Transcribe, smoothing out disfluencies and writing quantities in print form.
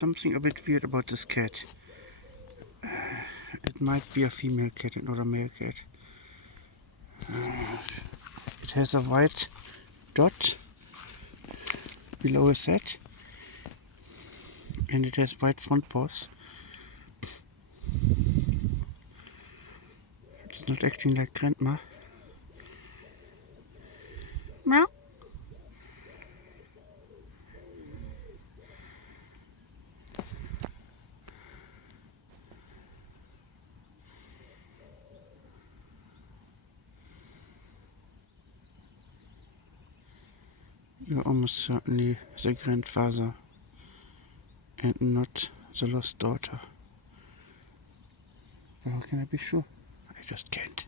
Something a bit weird about this cat. It might be a female cat and not a male cat. It has a white dot below his head, and it has white front paws. It's not acting like grandma. Meow. You're almost certainly the grandfather and not the lost daughter. But how can I be sure? I just can't.